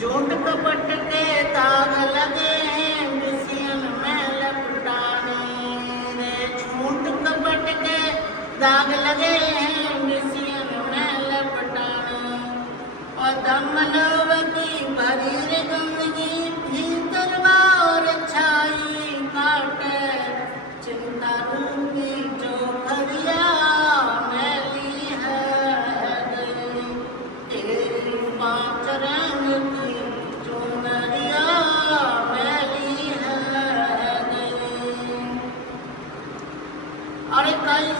झूठ कपट के दाग लगे हैं बिसियन में लपटाने रे झूठ कपट के दाग लगे हैं बिसियन में लपटाने और दम लोभ की भरी गंदगी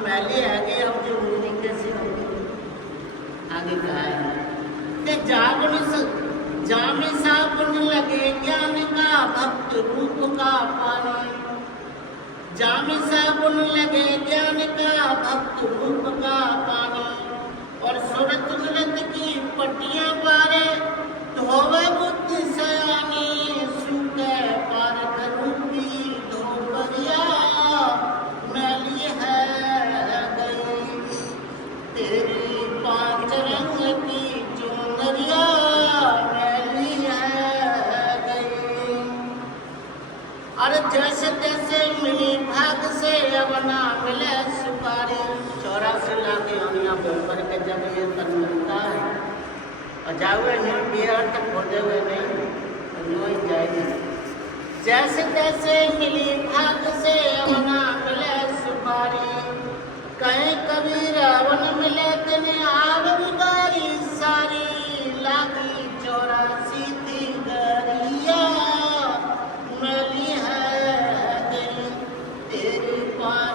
अब आगे हम जो होनी कैसी होगी आगे कहा है? कि जागुन स- जामे साबुन लगे, ज्ञान का भक्त रूप का पानी। जामे साबुन लगे, ज्ञान का भक्त रूप का अरे जैसे तैसे मिली भाग से अब मिले सुपारी। चौरासी लाख योनिया ऊपर के जब ये तन मिलता है। और जावे नहीं, बिहार तक होते हुए नहीं तो जाएगी जैसे तैसे fun.